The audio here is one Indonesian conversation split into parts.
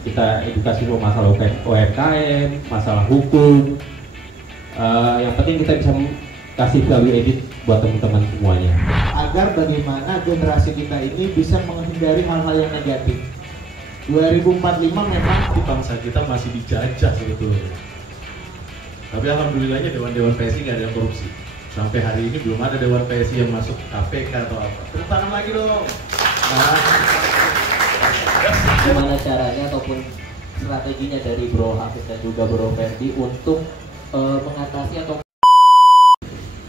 kita edukasi soal masalah UMKM, masalah hukum. Yang penting kita bisa kasih value edit buat teman-teman semuanya. Agar bagaimana generasi kita ini bisa menghindari hal-hal yang negatif. 2045 memang di bangsa kita masih dijajah sebetulnya. Tapi alhamdulillahnya dewan-dewan PSI nggak ada yang korupsi. Sampai hari ini belum ada dewan PSI yang masuk KPK atau apa. Tepuk tangan lagi dong. Nah, gimana caranya ataupun strateginya dari Bro Hafiz dan juga Bro Ferdi untuk mengatasi atau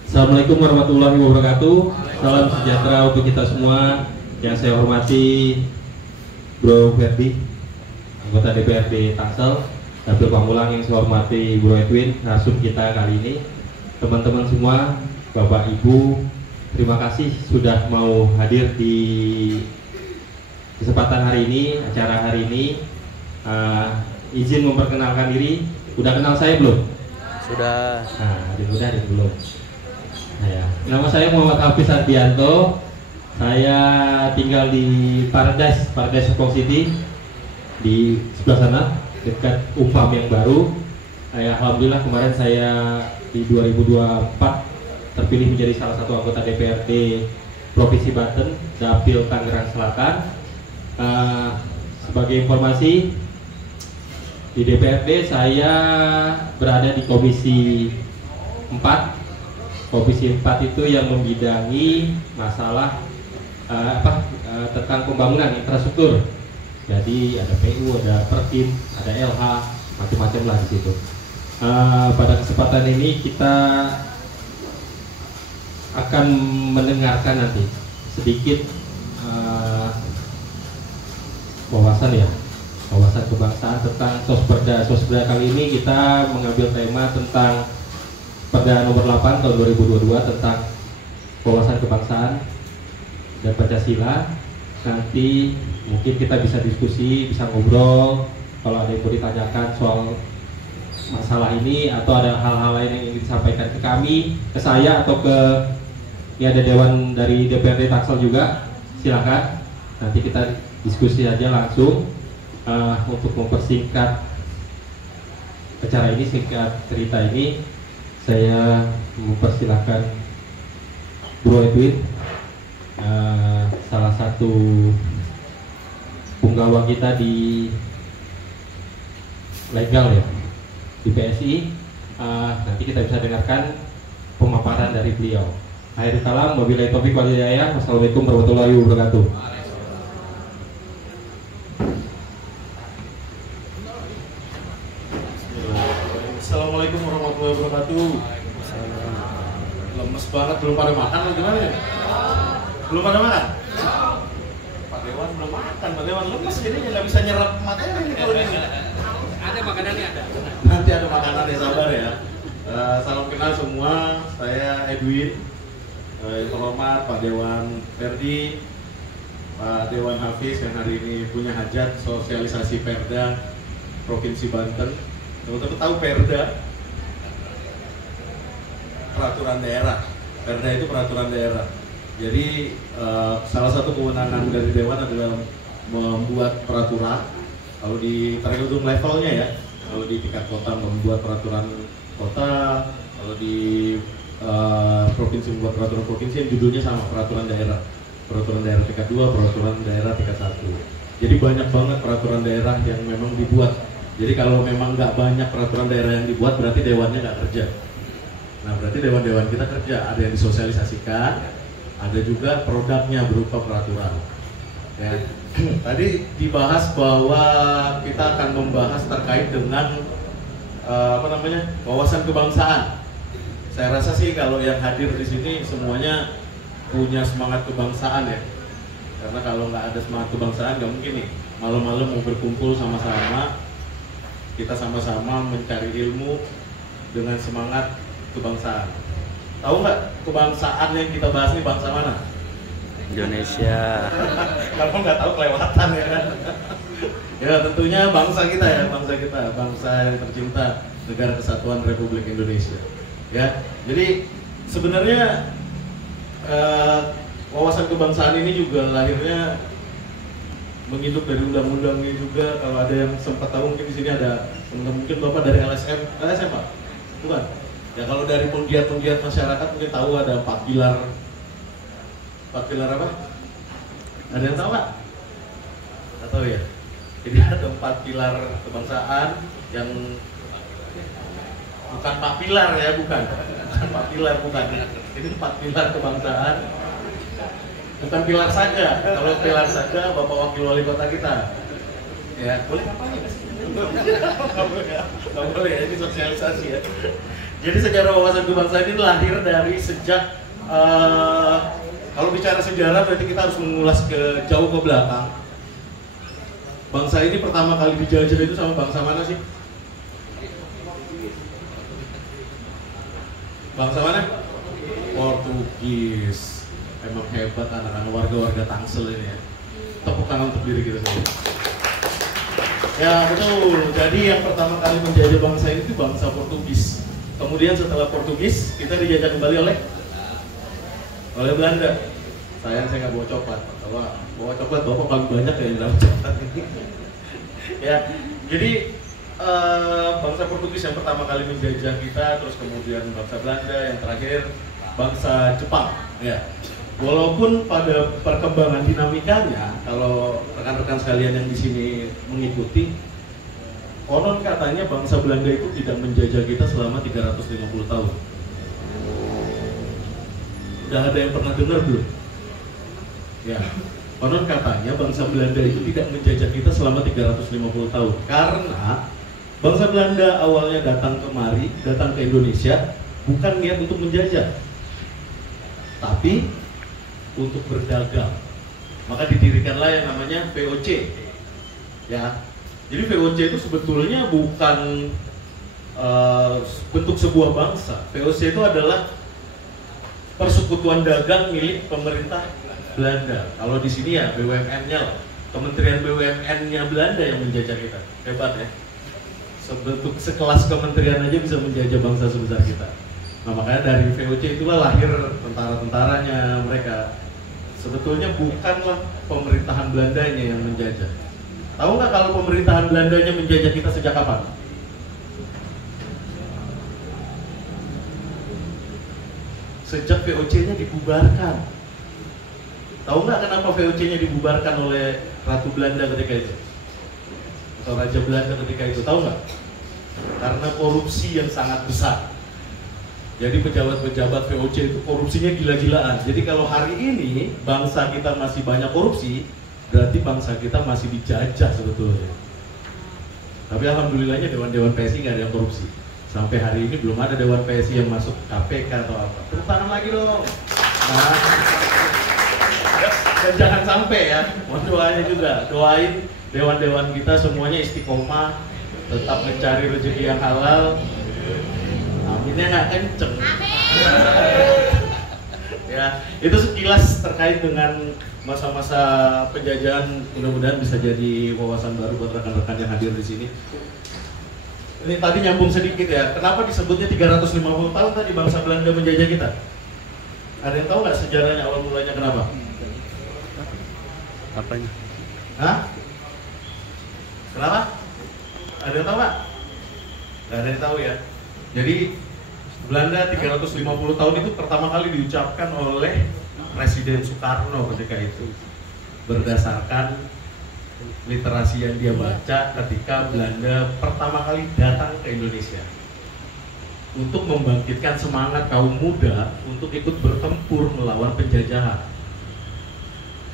Assalamualaikum warahmatullahi wabarakatuh. Salam sejahtera untuk kita semua. Yang saya hormati Bro Ferdi, anggota DPRD Tangsel, Dapil Pamulang. Yang saya hormati Bro Edwin, narsum kita kali ini. Teman-teman semua, Bapak Ibu, terima kasih sudah mau hadir di kesempatan hari ini, acara hari ini. Izin memperkenalkan diri. Udah kenal saya belum? sudah? Nah, udah belum. Nah, ya. Nama saya Muhammad Hafiz Ardianto. Saya tinggal di Paradise Serpong City, di sebelah sana, dekat UPAM yang baru. Alhamdulillah kemarin saya di 2024 terpilih menjadi salah satu anggota DPRD Provinsi Banten, Dapil Tangerang Selatan. Sebagai informasi, di DPRD saya berada di Komisi 4. Komisi 4 itu yang membidangi masalah tentang pembangunan infrastruktur. Jadi ada PU, ada Pertim, ada LH, macam-macam lah di situ. Pada kesempatan ini kita akan mendengarkan nanti sedikit wawasan kebangsaan tentang Sosperda. Sosperda kali ini kita mengambil tema tentang Perda nomor 8 tahun 2022 tentang wawasan kebangsaan dan Pancasila. Nanti mungkin kita bisa diskusi, bisa ngobrol kalau ada yang mau ditanyakan soal masalah ini, atau ada hal-hal lain yang ingin disampaikan ke kami, ke saya, atau ke ada dewan dari DPRD Tangsel juga. Silakan, nanti kita diskusi aja langsung. Untuk mempersingkat acara ini, singkat cerita ini, saya mempersilahkan Bro Edwin, salah satu punggawa kita di legal ya, di PSI. Nanti kita bisa dengarkan pemaparan dari beliau. Akhirul kalam, wabillahi taufiq wal hidayah. Wassalamualaikum warahmatullahi wabarakatuh. Assalamualaikum warahmatullahi wabarakatuh. Lemes banget, belum pada makan atau gimana ya? Belum pada makan? Pak Dewan belum makan, Pak Dewan lemes jadi nggak bisa nyerap materi kalau ini. Ada makanannya, ada. Nanti ada makanan ya, sabar ya. Salam kenal semua, saya Edwin. Yang terhormat Pak Dewan Ferdi, Pak Dewan Hafiz yang hari ini punya hajat sosialisasi Perda Provinsi Banten. Teman-teman tahu Perda? Peraturan daerah. Perda itu peraturan daerah. Jadi salah satu kewenangan dari Dewan adalah membuat peraturan. Kalau di tergantung levelnya ya. Kalau di tingkat kota membuat peraturan kota, kalau di provinsi membuat peraturan provinsi yang judulnya sama, peraturan daerah tingkat 2, peraturan daerah tingkat 1. Jadi banyak banget peraturan daerah yang memang dibuat. Jadi kalau memang nggak banyak peraturan daerah yang dibuat, berarti dewannya nggak kerja. Nah, berarti dewan-dewan kita kerja, ada yang disosialisasikan, ada juga produknya berupa peraturan. Ya. Tadi dibahas bahwa kita akan membahas terkait dengan wawasan kebangsaan. Saya rasa sih kalau yang hadir di sini semuanya punya semangat kebangsaan ya. Karena kalau nggak ada semangat kebangsaan nggak mungkin nih malam-malam mau berkumpul sama-sama, kita sama-sama mencari ilmu dengan semangat kebangsaan. Tahu nggak kebangsaan yang kita bahas ini bangsa mana? Indonesia. Kalau nggak tahu kelewatan ya kan. Ya tentunya bangsa kita ya, bangsa yang tercinta, Negara Kesatuan Republik Indonesia. Ya, jadi sebenarnya wawasan kebangsaan ini juga lahirnya menghidup dari undang-undangnya juga. Kalau ada yang sempat tahu mungkin di sini ada mungkin Bapak dari LSM Pak? Bukan? Ya kalau dari penggiat-penggiat masyarakat mungkin tahu ada 4 pilar. 4 pilar apa? Ada yang tahu nggak? Nggak tahu ya? Jadi ada 4 pilar kebangsaan yang bukan 4 pilar ya, bukan 4 pilar, bukan. Ini 4 pilar kebangsaan. Bukan pilar saja. Kalau pilar saja Bapak Wakil Wali Kota kita. Ya, boleh ngapain ya? Nggak boleh ya, ini sosialisasi ya. Jadi sejarah wawasan kebangsaan ini lahir dari sejak kalau bicara sejarah berarti kita harus mengulas jauh ke belakang. Bangsa ini pertama kali dijajah itu sama bangsa mana sih? Bangsa mana? Portugis. Emang hebat anak-anak warga-warga Tangsel ini ya. Tepuk tangan untuk diri kita sendiri. Ya betul. Jadi yang pertama kali menjajah bangsa ini itu bangsa Portugis. Kemudian setelah Portugis kita dijajah kembali oleh Belanda. Sayang saya nggak bawa coklat. Kalau bawa coklat bapak paling banyak ya yang dalam coklat ini. Ya, jadi bangsa Portugis yang pertama kali menjajah kita, terus kemudian bangsa Belanda, yang terakhir bangsa Jepang. Ya, walaupun pada perkembangan dinamikanya, kalau rekan-rekan sekalian yang di sini mengikuti, konon katanya bangsa Belanda itu tidak menjajah kita selama 350 tahun. Udah ada yang pernah dengar belum? Ya, konon katanya bangsa Belanda itu tidak menjajah kita selama 350 tahun. Karena bangsa Belanda awalnya datang kemari, datang ke Indonesia bukan niat untuk menjajah, tapi untuk berdagang. Maka didirikanlah yang namanya VOC. Ya, jadi VOC itu sebetulnya bukan bentuk sebuah bangsa. VOC itu adalah persekutuan dagang milik pemerintah Belanda. Kalau di sini ya BUMN-nya lah. Kementerian BUMN-nya Belanda yang menjajah kita. Hebat ya. Sebentuk sekelas kementerian aja bisa menjajah bangsa sebesar kita. Nah makanya dari VOC itulah lahir tentara-tentaranya mereka. Sebetulnya bukanlah pemerintahan Belandanya yang menjajah. Tahu nggak kalau pemerintahan Belandanya menjajah kita sejak kapan? Sejak VOC-nya dibubarkan. Tahu nggak kenapa VOC-nya dibubarkan oleh Ratu Belanda ketika itu? Atau Raja Belanda ketika itu? Tahu nggak? Karena korupsi yang sangat besar. Jadi pejabat-pejabat VOC itu korupsinya gila-gilaan. Jadi kalau hari ini bangsa kita masih banyak korupsi, berarti bangsa kita masih dijajah sebetulnya. Tapi alhamdulillahnya dewan-dewan PSI nggak ada yang korupsi. Sampai hari ini belum ada dewan PSI yang masuk KPK atau apa. Tepuk tangan lagi dong. Nah, dan jangan sampai ya, mohon doanya juga, doain dewan-dewan kita semuanya istiqomah, tetap mencari rezeki yang halal. Aminnya nggak kenceng. Ya, itu sekilas terkait dengan masa-masa penjajahan. Mudah-mudahan bisa jadi wawasan baru buat rekan-rekan yang hadir di sini. Ini tadi nyambung sedikit ya. Kenapa disebutnya 350 tahun tadi bangsa Belanda menjajah kita? Ada yang tahu nggak sejarahnya awal mulanya kenapa? Apanya? Hah? Kenapa? Ada yang tahu nggak? Nggak ada yang tahu ya. Jadi Belanda 350 tahun itu pertama kali diucapkan oleh Presiden Soekarno ketika itu, berdasarkan literasi yang dia baca ketika Belanda pertama kali datang ke Indonesia untuk membangkitkan semangat kaum muda untuk ikut bertempur melawan penjajahan.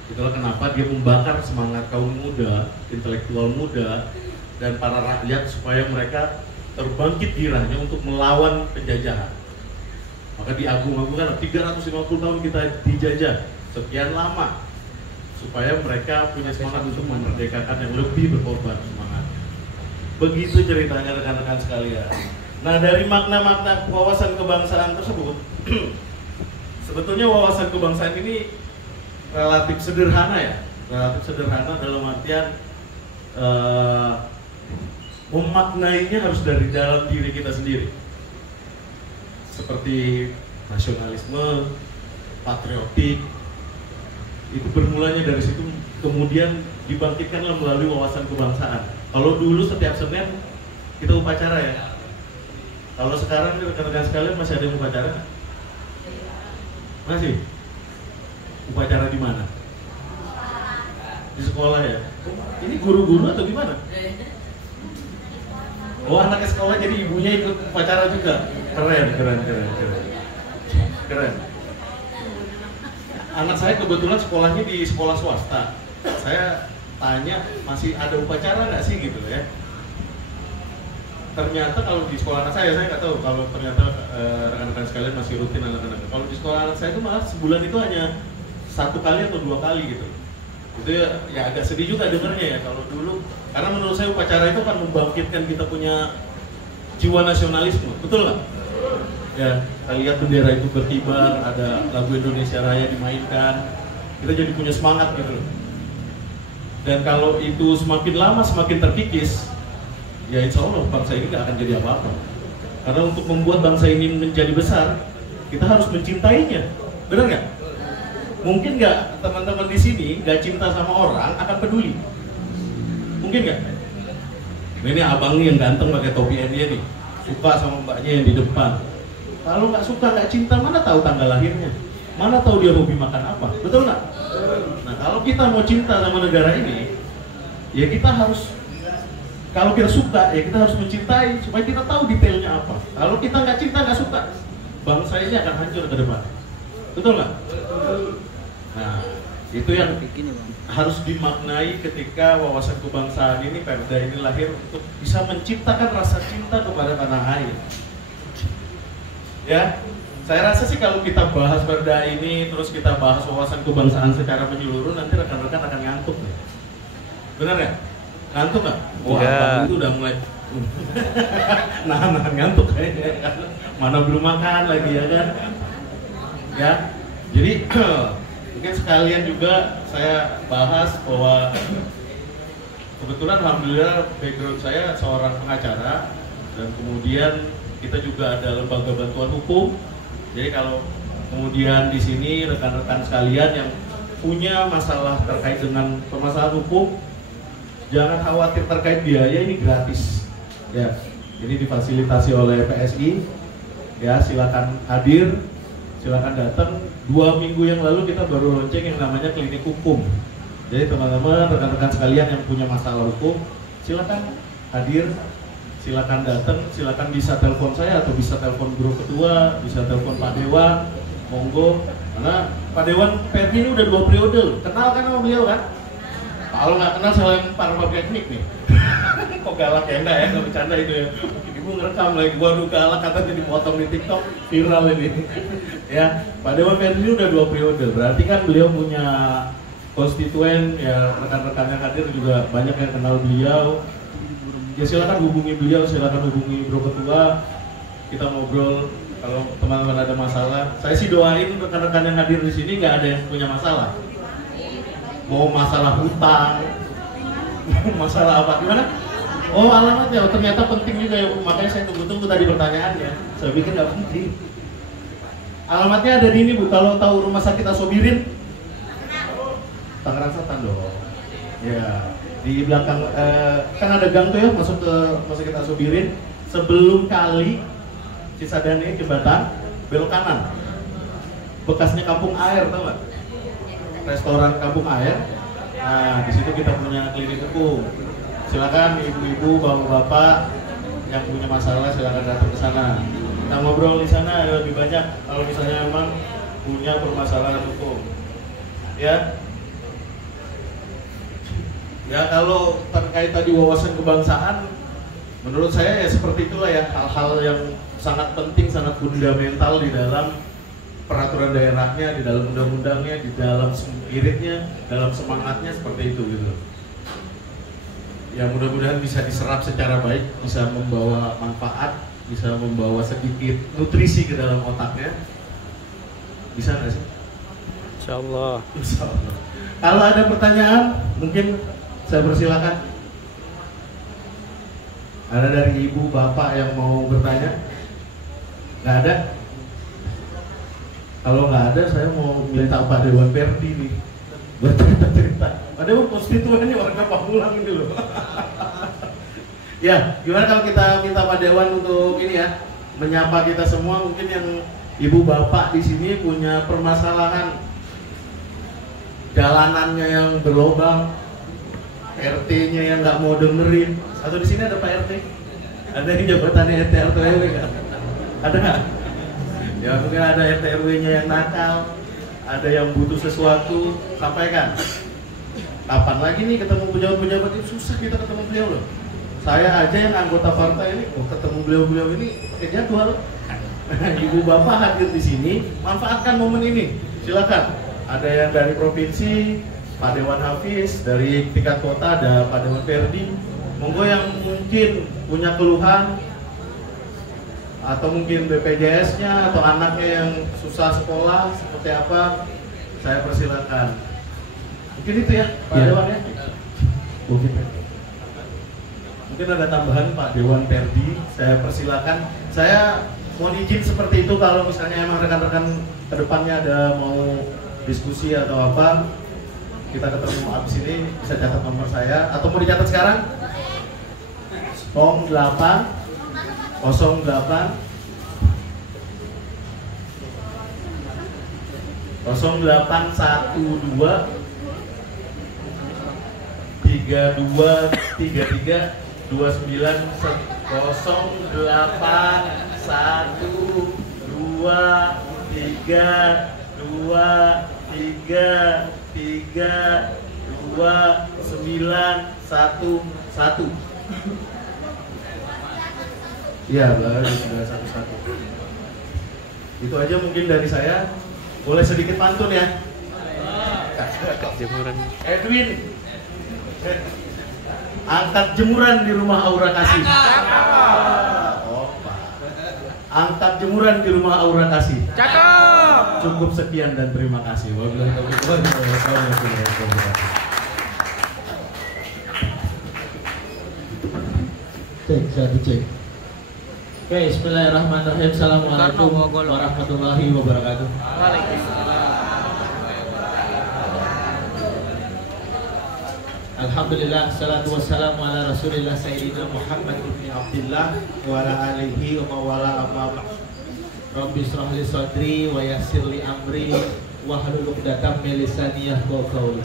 Itulah kenapa dia membakar semangat kaum muda, intelektual muda, dan para rakyat supaya mereka terbangkit girahnya untuk melawan penjajahan. Maka diagung-agungkan 350 tahun kita dijajah, sekian lama, supaya mereka punya semangat untuk memerdekakan yang lebih berkorban semangat. Begitu ceritanya rekan-rekan sekalian. Nah dari makna-makna wawasan kebangsaan tersebut, sebetulnya wawasan kebangsaan ini relatif sederhana ya, relatif sederhana dalam artian memaknainya harus dari dalam diri kita sendiri, seperti nasionalisme, patriotik, itu bermulanya dari situ, kemudian dibangkitkanlah melalui wawasan kebangsaan. Kalau dulu setiap Senin kita upacara ya. Kalau sekarang rekan-rekan sekalian masih ada yang upacara? Masih? Upacara di mana? Di sekolah ya? Ini guru-guru atau gimana? Oh, anaknya sekolah jadi ibunya ikut upacara juga. Keren. Anak saya kebetulan sekolahnya di sekolah swasta. Saya tanya, masih ada upacara nggak sih gitu ya? Ternyata kalau di sekolah anak saya nggak tahu kalau ternyata rekan-rekan sekalian masih rutin anak-anak. Kalau di sekolah anak saya itu malah sebulan itu hanya 1 kali atau 2 kali gitu. Itu ya agak sedih juga dengernya ya kalau dulu, karena menurut saya upacara itu akan membangkitkan kita punya jiwa nasionalisme, betul nggak? Ya, kita lihat bendera itu berkibar, ada lagu Indonesia Raya dimainkan, kita jadi punya semangat gitu. Dan kalau itu semakin lama semakin terkikis, ya insya Allah bangsa ini nggak akan jadi apa-apa. Karena untuk membuat bangsa ini menjadi besar, kita harus mencintainya, benar nggak? Mungkin nggak teman-teman di sini nggak cinta sama orang akan peduli? Mungkin nggak? Ini abang nih yang ganteng pakai topi dia nih, suka sama mbaknya yang di depan. Kalau nggak suka, nggak cinta, mana tahu tanggal lahirnya, mana tahu dia hobi makan apa, betul nggak? Nah, kalau kita mau cinta sama negara ini, ya kita harus, kalau kita suka, ya kita harus mencintai supaya kita tahu detailnya apa. Kalau kita nggak cinta, nggak suka, bangsa ini akan hancur ke depan, betul nggak? Nah, itu yang harus dimaknai ketika wawasan kebangsaan ini, Perda ini lahir untuk bisa menciptakan rasa cinta kepada tanah air. Ya, saya rasa sih kalau kita bahas Perda ini, terus kita bahas wawasan kebangsaan secara menyeluruh, nanti rekan-rekan akan ngantuk. Benar ya? Ngantuk nggak? Wah, abang itu udah mulai nahan ngantuk kayaknya. Mana belum makan lagi ya kan? Ya, jadi mungkin sekalian juga saya bahas bahwa kebetulan alhamdulillah background saya seorang pengacara, dan kemudian kita juga ada lembaga bantuan hukum. Jadi kalau kemudian di sini rekan-rekan sekalian yang punya masalah terkait dengan permasalahan hukum, jangan khawatir terkait biaya, ini gratis. Ya, ini difasilitasi oleh PSI. Ya, silakan hadir, silakan datang. 2 minggu yang lalu kita baru launching yang namanya klinik hukum. Jadi teman-teman, rekan-rekan sekalian yang punya masalah hukum, silakan hadir, silakan datang, silakan bisa telepon saya atau bisa telepon Bro Ketua, bisa telepon Pak Dewan, monggo. Karena Pak Dewan Perdi ini udah 2 periode, kenal kan sama beliau kan? Kalau nggak kenal saya lempar pakai teknik nih. Kok galak ya? Enggak ya, nggak bercanda itu ya. Ibu ngerekam lagi, waduh galak katanya dipotong di TikTok, viral ini. Ya, Pak Dewan Perdi ini udah 2 periode, berarti kan beliau punya konstituen, ya rekan-rekan yang hadir juga banyak yang kenal beliau. Ya silakan hubungi beliau, silakan hubungi Bro Ketua, kita ngobrol kalau teman-teman ada masalah. Saya sih doain rekan-rekan yang hadir di sini nggak ada yang punya masalah. Mau masalah hutang, masalah apa, gimana? Oh alamatnya, oh, ternyata penting juga ya, makanya saya tunggu-tunggu tadi pertanyaannya. Saya pikir nggak penting. Alamatnya ada di ini Bu, kalau tahu rumah sakit Asobirin, Tangerang Selatan dong. Ya, di belakang kan ada gang tuh ya, masuk ke rumah sakit Asobirin. Sebelum kali Cisadane jembatan, belok kanan. Bekasnya Kampung Air, tau nggak? Restoran Kampung Air. Nah, di situ kita punya klinik hukum. Silakan ibu-ibu, bapak-bapak yang punya masalah silakan datang ke sana. Kita ngobrol di sana ada lebih banyak kalau misalnya memang punya permasalahan hukum. Ya. Ya, kalau terkait tadi wawasan kebangsaan, menurut saya ya seperti itulah ya, hal-hal yang sangat penting, sangat fundamental di dalam peraturan daerahnya, di dalam undang-undangnya, di dalam spiritnya, dalam semangatnya seperti itu gitu. Ya mudah-mudahan bisa diserap secara baik, bisa membawa manfaat, bisa membawa sedikit nutrisi ke dalam otaknya. Bisa nggak sih? Insyaallah. Insyaallah. Kalau ada pertanyaan, mungkin saya persilakan. Ada dari ibu, bapak yang mau bertanya? Nggak ada? Kalau nggak ada, saya mau minta Pak Dewan Perdi nih. bercerita-cerita. Padahal konstituennya warga Pamulang ini loh. Ya, gimana kalau kita minta Pak Dewan untuk ini ya, menyapa kita semua. Mungkin yang ibu bapak di sini punya permasalahan jalanannya yang berlobang, RT-nya yang nggak mau dengerin. Atau di sini ada Pak RT? Ada yang jabatannya RT atau RW nggak? Ada nggak? Ya mungkin ada RT RW-nya yang nakal, ada yang butuh sesuatu, sampaikan. Kapan lagi nih ketemu pejabat-pejabat itu? Susah kita ketemu beliau loh. Saya aja yang anggota partai ini, ketemu beliau-beliau ini pakai jadwal. Ibu bapak hadir di sini, manfaatkan momen ini. Silakan. Ada yang dari provinsi, Pak Dewan Hafiz, dari tingkat kota ada Pak Dewan Perdi. Monggo yang mungkin punya keluhan atau mungkin BPJS-nya atau anaknya yang susah sekolah seperti apa, saya persilakan. Mungkin itu ya Pak Dewan ya. Mungkin ada tambahan Pak Dewan Perdi, saya persilakan. Saya mohon izin seperti itu kalau misalnya emang rekan-rekan kedepannya ada mau diskusi atau apa, kita ketemu abis ini bisa catat nomor saya atau mau dicatat sekarang? 08 32 Iya, baru 911. Itu aja mungkin dari saya. Boleh sedikit pantun ya? Jemuran. Edwin, angkat jemuran di rumah Aura Kasih. Opa. Angkat jemuran di rumah Aura Kasih. Cakep. Cukup sekian dan terima kasih. Wabillahi taufiq wal hidayah. Cek, satu cek. Oke, bismillahirrahmanirrahim. Assalamualaikum warahmatullahi wabarakatuh. Alhamdulillah, salatu wassalamu ala rasulillah sayyidina Muhammad ibn Abdillah wa ala alihi wa mawala amma ba'd. Rabbi shrah li sadri wa yassir li amri wa hlul 'uqdatam min lisani yafqahu qawli.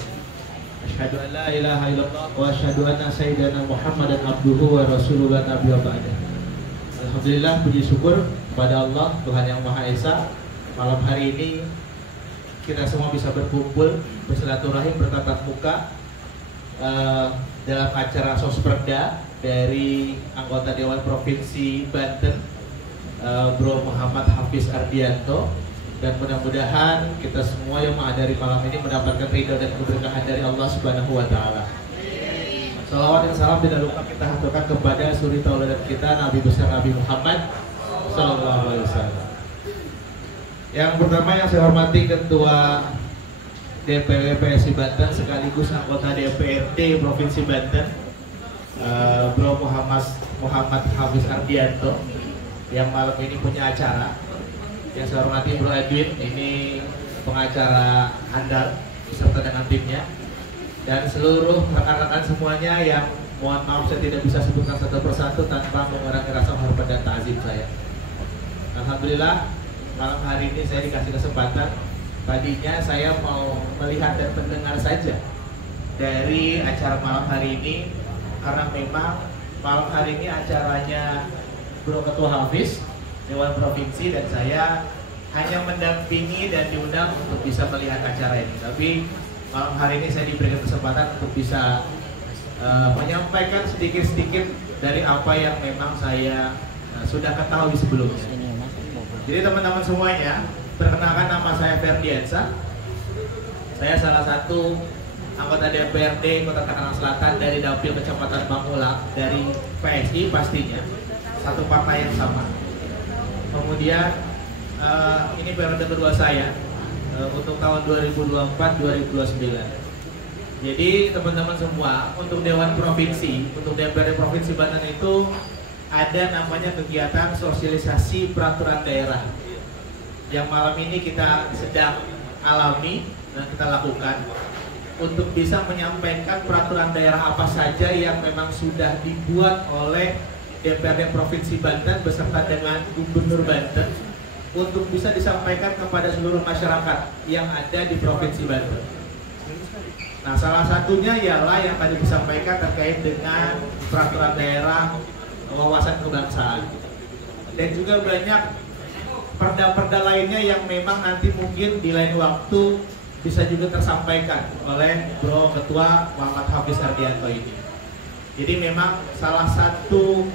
Asyhadu an la ilaha illallah wa asyhadu anna sayyidana Muhammadan abduhu wa rasulullah nabiyyu ba'da. Alhamdulillah, puji syukur kepada Allah Tuhan Yang Maha Esa. Malam hari ini kita semua bisa berkumpul, bersilaturahim, bertatap muka dalam acara Sosperda dari anggota Dewan Provinsi Banten, Bro Muhammad Hafiz Ardianto. Dan mudah-mudahan kita semua yang menghadiri malam ini mendapatkan ridho dan keberkahan dari Allah Subhanahu wa Ta'ala. Salawat dan salam tidak lupa kita haturkan kepada suri tauladan kita, Nabi besar Nabi Muhammad Sallallahu Alaihi Wasallam. Yang pertama yang saya hormati Ketua DPW PSI Banten sekaligus anggota DPRD Provinsi Banten, Bro Muhammad Hafiz Ardianto, yang malam ini punya acara. Yang saya hormati Bro Edwin, ini pengacara handal beserta dengan timnya. Dan seluruh rekan-rekan semuanya yang mohon maaf saya tidak bisa sebutkan satu persatu tanpa mengurangi rasa hormat dan ta'zim saya. Alhamdulillah malam hari ini saya dikasih kesempatan. Tadinya saya mau melihat dan mendengar saja dari acara malam hari ini, karena memang malam hari ini acaranya Bro Ketua Hafiz Dewan Provinsi dan saya hanya mendampingi dan diundang untuk bisa melihat acara ini. Tapi malam hari ini saya diberikan kesempatan untuk bisa menyampaikan sedikit-sedikit dari apa yang memang saya sudah ketahui sebelumnya. Jadi teman-teman semuanya, perkenalkan nama saya Ferdiansa. Saya salah satu anggota DPRD Kota Tangerang Selatan dari Dapil Kecamatan Pamulang, dari PSI pastinya, satu partai yang sama. Kemudian ini periode kedua saya untuk tahun 2024-2029. Jadi teman-teman semua, untuk Dewan Provinsi, untuk DPRD Provinsi Banten itu ada namanya kegiatan sosialisasi peraturan daerah yang malam ini kita sedang alami dan kita lakukan. untuk bisa menyampaikan peraturan daerah apa saja yang memang sudah dibuat oleh DPRD Provinsi Banten beserta dengan Gubernur Banten untuk bisa disampaikan kepada seluruh masyarakat yang ada di Provinsi Banten. Nah, salah satunya ialah yang tadi disampaikan terkait dengan peraturan daerah wawasan kebangsaan. Dan juga banyak perda-perda lainnya yang memang nanti mungkin di lain waktu bisa juga tersampaikan oleh Bro Ketua Muhammad Hafiz Ardianto ini. Jadi memang salah satu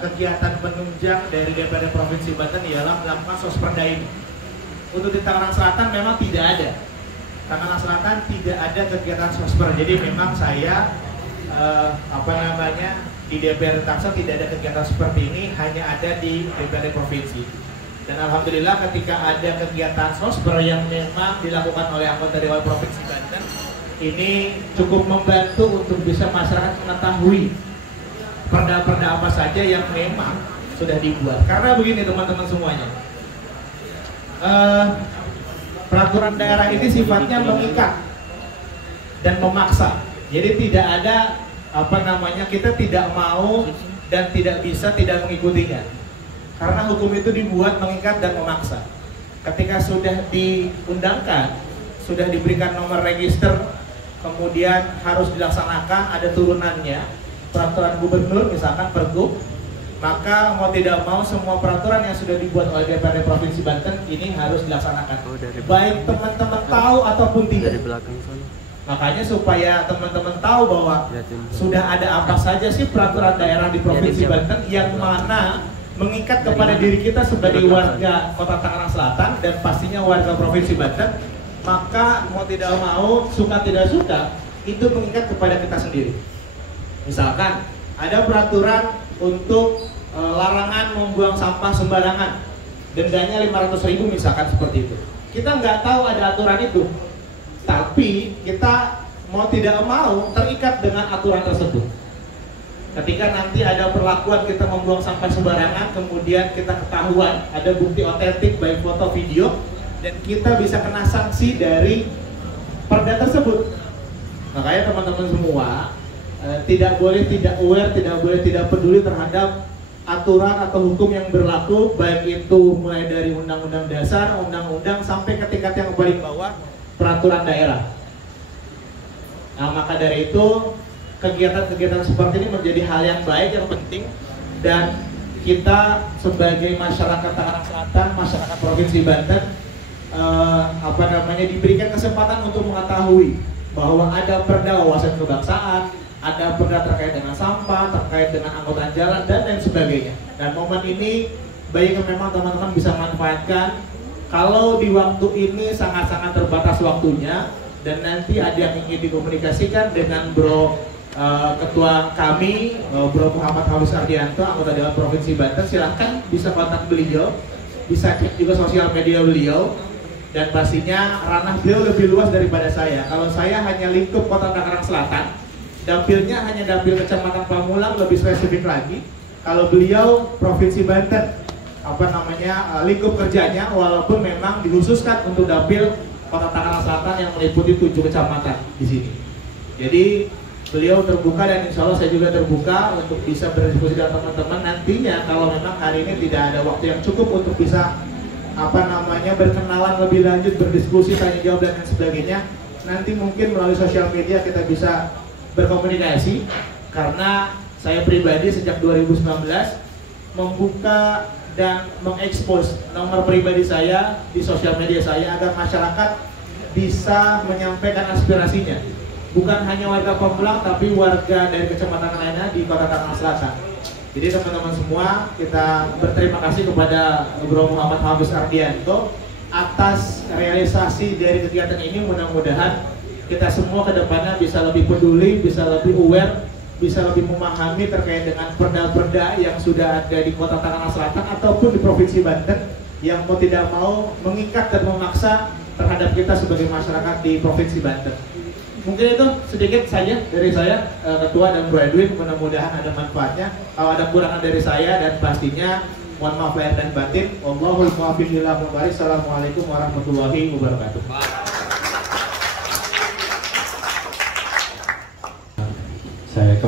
kegiatan penunjang dari DPRD Provinsi Banten ialah melakukan sosperda ini. Untuk di Tangerang Selatan memang tidak ada. Tangerang Selatan tidak ada kegiatan sosper. Jadi memang saya di DPRD Tangsel tidak ada kegiatan seperti ini, hanya ada di DPRD Provinsi. Dan alhamdulillah ketika ada kegiatan sosper yang memang dilakukan oleh anggota Dewan Provinsi Banten, ini cukup membantu untuk bisa masyarakat mengetahui perda-perda apa saja yang memang sudah dibuat. Karena begini teman-teman semuanya, peraturan daerah ini sifatnya mengikat dan memaksa. Jadi tidak ada kita tidak mau dan tidak bisa tidak mengikutinya. Karena hukum itu dibuat mengikat dan memaksa. Ketika sudah diundangkan, sudah diberikan nomor register, kemudian harus dilaksanakan, ada turunannya, peraturan gubernur misalkan Pergub, maka mau tidak mau semua peraturan yang sudah dibuat oleh DPRD Provinsi Banten ini harus dilaksanakan, baik teman-teman tahu ataupun tidak. Makanya supaya teman-teman tahu bahwa sudah ada apa saja sih peraturan daerah di Provinsi Banten yang mana mengikat kepada diri kita sebagai warga Kota Tangerang Selatan dan pastinya warga Provinsi Banten, maka mau tidak mau, suka tidak suka, itu mengikat kepada kita sendiri. Misalkan ada peraturan untuk larangan membuang sampah sembarangan, dendanya 500.000 misalkan seperti itu. Kita nggak tahu ada aturan itu, tapi kita mau tidak mau terikat dengan aturan tersebut. Ketika nanti ada perlakuan kita membuang sampah sembarangan, kemudian kita ketahuan ada bukti otentik baik foto video, dan kita bisa kena sanksi dari perda tersebut. Makanya teman-teman semua tidak boleh tidak aware, tidak boleh tidak peduli terhadap aturan atau hukum yang berlaku, baik itu mulai dari undang-undang dasar, undang-undang sampai ke tingkat yang paling bawah, peraturan daerah. Nah, maka dari itu kegiatan-kegiatan seperti ini menjadi hal yang baik, yang penting, dan kita sebagai masyarakat Tangerang Selatan, masyarakat Provinsi Banten, diberikan kesempatan untuk mengetahui bahwa ada perda wawasan kebangsaan, ada perda terkait dengan sampah, terkait dengan angkutan jalan, dan lain sebagainya. Dan momen ini baik memang teman-teman bisa manfaatkan. Kalau di waktu ini sangat-sangat terbatas waktunya, dan nanti ada yang ingin dikomunikasikan dengan Bro Ketua kami, Bro Muhammad Hafiz Ardianto, anggota Dewan Provinsi Banten, silahkan bisa kontak beliau, bisa cek juga sosial media beliau, dan pastinya ranah beliau lebih luas daripada saya. Kalau saya hanya lingkup Kota Tangerang Selatan, dapilnya hanya dapil Kecamatan Pamulang, lebih spesifik lagi. Kalau beliau Provinsi Banten, lingkup kerjanya, walaupun memang dikhususkan untuk dapil Kota Tangerang Selatan yang meliputi 7 kecamatan di sini. Jadi beliau terbuka, dan insya Allah saya juga terbuka untuk bisa berdiskusi dengan teman-teman. Nantinya kalau memang hari ini tidak ada waktu yang cukup untuk bisa berkenalan lebih lanjut, berdiskusi, tanya jawab dan lain sebagainya, nanti mungkin melalui sosial media kita bisa berkomunikasi. Karena saya pribadi sejak 2019 membuka dan mengekspos nomor pribadi saya di sosial media saya agar masyarakat bisa menyampaikan aspirasinya. Bukan hanya warga Pamulang, tapi warga dari kecamatan lainnya di Kota Tangerang Selatan. Jadi teman-teman semua, kita berterima kasih kepada Bro Muhammad Hafiz Ardianto atas realisasi dari kegiatan ini. Mudah-mudahan kita semua ke depannya bisa lebih peduli, bisa lebih aware, bisa lebih memahami terkait dengan perda-perda yang sudah ada di Kota Tangerang Selatan ataupun di Provinsi Banten yang mau tidak mau mengikat dan memaksa terhadap kita sebagai masyarakat di Provinsi Banten. Mungkin itu sedikit saja dari saya, Ketua dan Bro Edwin. Mudah-mudahan ada manfaatnya. Kalau ada kurangan dari saya, dan pastinya mohon maaf lahir dan batin. Wallahul muwaffiq ila aqwamit thoriq. Assalamualaikum warahmatullahi wabarakatuh.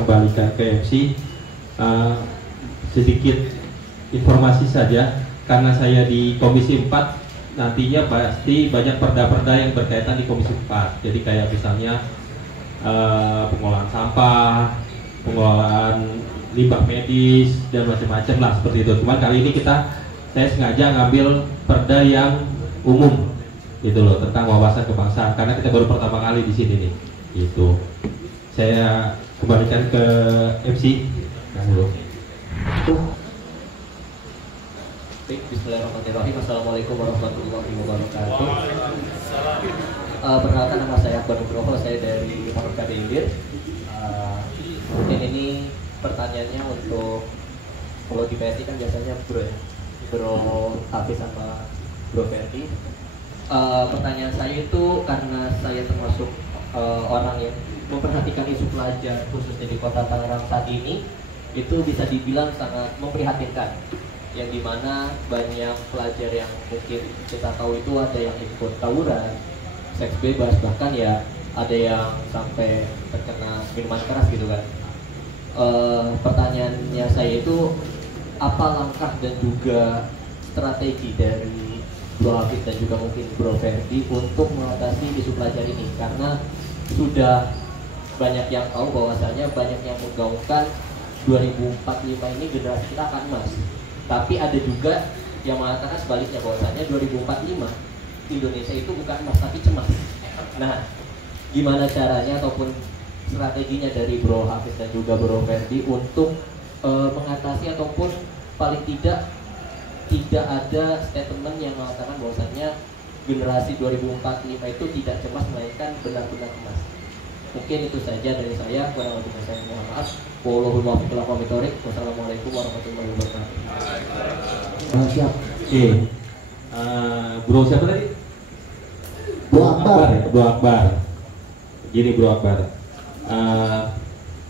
kembalikan ke MC. Sedikit informasi saja, karena saya di Komisi 4, nantinya pasti banyak perda-perda yang berkaitan di Komisi 4. Jadi kayak misalnya pengolahan sampah, pengelolaan limbah medis, dan macam-macam lah seperti itu. Cuman kali ini saya sengaja ngambil perda yang umum gitu loh, tentang wawasan kebangsaan, karena kita baru pertama kali di sini nih gitu. Saya kembalikan ke MC. Baik, bismillahirrahmanirrahim. Assalamualaikum warahmatullahi wabarakatuh. Perkenalkan, nama saya Akbar Nugroho, saya dari Pondok Gede Ilir. Mungkin ini pertanyaannya untuk, kalau di PSI kan biasanya Bro Hafiz sama Bro Ferdi. Pertanyaan saya itu karena saya termasuk orang yang memperhatikan isu pelajar khususnya di Kota Tangerang saat ini, itu bisa dibilang sangat memprihatinkan, yang dimana banyak pelajar yang mungkin kita tahu itu ada yang ikut tawuran, seks bebas, bahkan ya ada yang sampai terkena minuman keras gitu kan. Pertanyaannya saya itu, apa langkah dan juga strategi dari Bro Hafiz dan juga mungkin Bro Ferdi untuk mengatasi isu pelajar ini, karena sudah banyak yang tahu bahwasanya banyak yang menggaungkan 2045 ini generasi kita akan emas, tapi ada juga yang mengatakan sebaliknya bahwasanya 2045 Indonesia itu bukan emas tapi cemas. Nah, gimana caranya ataupun strateginya dari Bro Hafiz dan juga Bro Ferdi untuk mengatasi ataupun paling tidak ada statement yang mengatakan bahwasanya generasi 2045 itu tidak cemas melainkan benar-benar emas. Mungkin itu saja dari saya, kurang lebih saya mohon maaf. Wassalamualaikum warahmatullahi wabarakatuh. Siap. Oke. Bro siapa tadi? Bro Akbar. Bro Akbar. Gini Bro Akbar.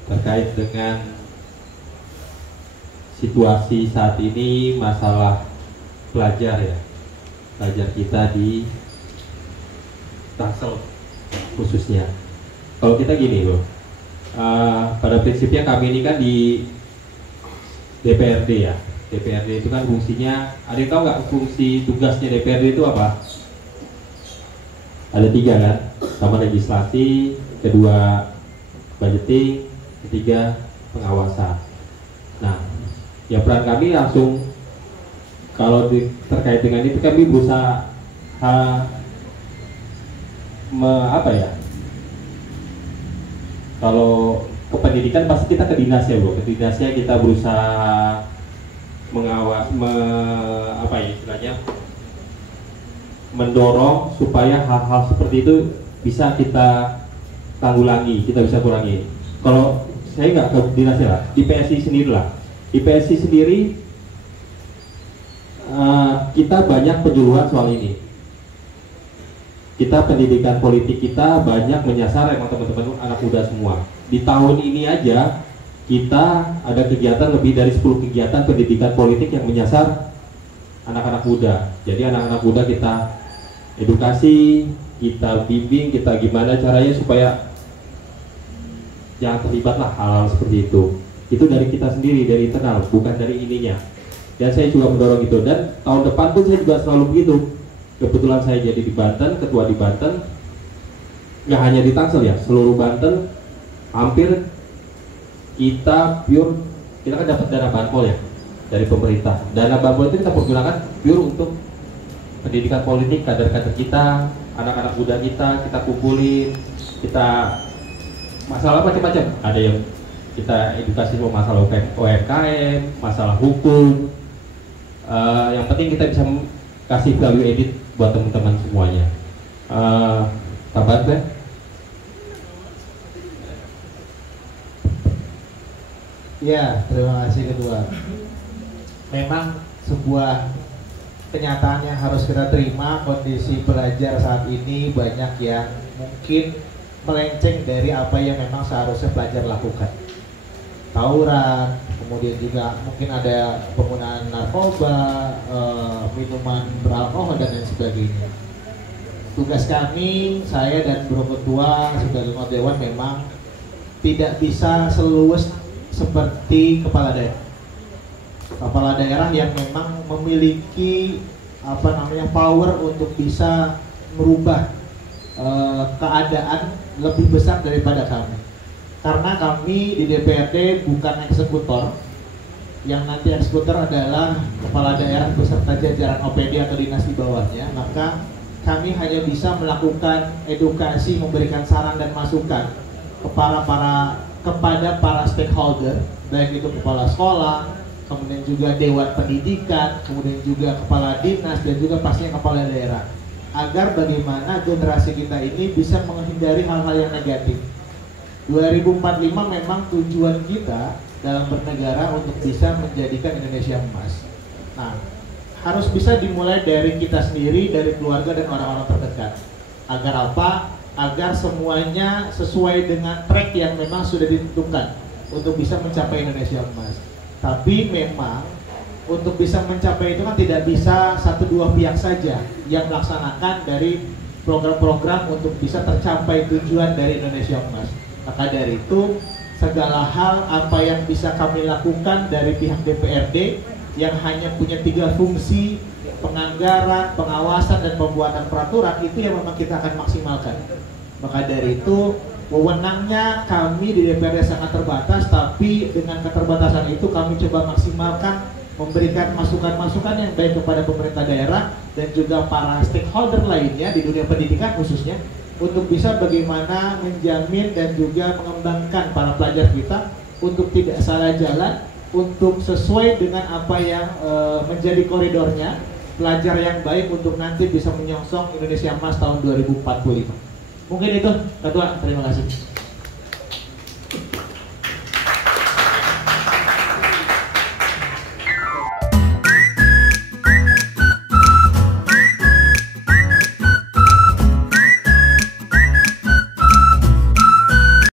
Terkait dengan situasi saat ini, masalah pelajar ya, pelajar kita di Tangsel khususnya. Kalau kita gini loh, pada prinsipnya kami ini kan di DPRD ya. DPRD itu kan fungsinya, ada yang tahu nggak fungsi tugasnya DPRD itu apa? Ada 3 kan, sama legislasi, kedua budgeting, ketiga pengawasan. Nah, ya peran kami langsung kalau terkait dengan itu kami berusaha kalau ke pendidikan pasti kita ke dinas ya bro, ke dinasnya kita berusaha mendorong supaya hal-hal seperti itu bisa kita tanggulangi, kita bisa kurangi. Kalau saya nggak ke dinasnya lah, di PSI sendiri lah. Di PSI sendiri kita banyak penyuluhan soal ini. Kita pendidikan politik kita banyak menyasar emang teman-teman anak muda semua. Di tahun ini aja kita ada kegiatan lebih dari 10 kegiatan pendidikan politik yang menyasar anak-anak muda. Jadi anak-anak muda kita edukasi, kita bimbing, kita gimana caranya supaya jangan terlibat lah hal-hal seperti itu. Itu dari kita sendiri, dari internal, bukan dari ininya. Dan saya juga mendorong itu. Dan tahun depan pun saya juga selalu begitu. Kebetulan saya jadi di Banten, ketua di Banten, nggak hanya di Tangsel ya, seluruh Banten hampir kita kan dapat dana banpol ya dari pemerintah. Dana banpol itu kita pergunakan pure untuk pendidikan politik, kader-kader kita, anak-anak muda kita kumpulin, kita masalah macam-macam. Ada yang kita edukasi soal masalah UMKM, masalah hukum. Yang penting kita bisa kasih value edit buat teman-teman semuanya. Tambahan Ben? Ya, terima kasih Ketua. Memang sebuah kenyataan yang harus kita terima, kondisi pelajar saat ini banyak yang mungkin melenceng dari apa yang memang seharusnya pelajar lakukan. Tawuran, kemudian juga mungkin ada penggunaan narkoba, minuman beralkohol dan lain sebagainya. Tugas kami, saya dan Bro Ketua sebagai Ketua Dewan memang tidak bisa seluas seperti kepala daerah. Kepala daerah yang memang memiliki power untuk bisa merubah keadaan lebih besar daripada kami. Karena kami di DPRD bukan eksekutor, yang nanti eksekutor adalah kepala daerah beserta jajaran OPD atau dinas di bawahnya, maka kami hanya bisa melakukan edukasi, memberikan saran dan masukan kepada para stakeholder, baik itu kepala sekolah, kemudian juga dewan pendidikan, kemudian juga kepala dinas, dan juga pastinya kepala daerah, agar bagaimana generasi kita ini bisa menghindari hal-hal yang negatif. 2045 memang tujuan kita dalam bernegara untuk bisa menjadikan Indonesia emas. Nah, harus bisa dimulai dari kita sendiri, dari keluarga dan orang-orang terdekat. Agar apa? Agar semuanya sesuai dengan track yang memang sudah ditentukan untuk bisa mencapai Indonesia emas. Tapi memang untuk bisa mencapai itu kan tidak bisa 1-2 pihak saja yang melaksanakan dari program-program untuk bisa tercapai tujuan dari Indonesia emas. Maka dari itu segala hal apa yang bisa kami lakukan dari pihak DPRD yang hanya punya 3 fungsi, penganggaran, pengawasan, dan pembuatan peraturan, itu yang memang kita akan maksimalkan. Maka dari itu wewenangnya kami di DPRD sangat terbatas, tapi dengan keterbatasan itu kami coba maksimalkan, memberikan masukan-masukan yang baik kepada pemerintah daerah dan juga para stakeholder lainnya di dunia pendidikan khususnya, untuk bisa bagaimana menjamin dan juga mengembangkan para pelajar kita untuk tidak salah jalan, untuk sesuai dengan apa yang menjadi koridornya, pelajar yang baik untuk nanti bisa menyongsong Indonesia Emas tahun 2045. Mungkin itu, Ketua. Terima kasih.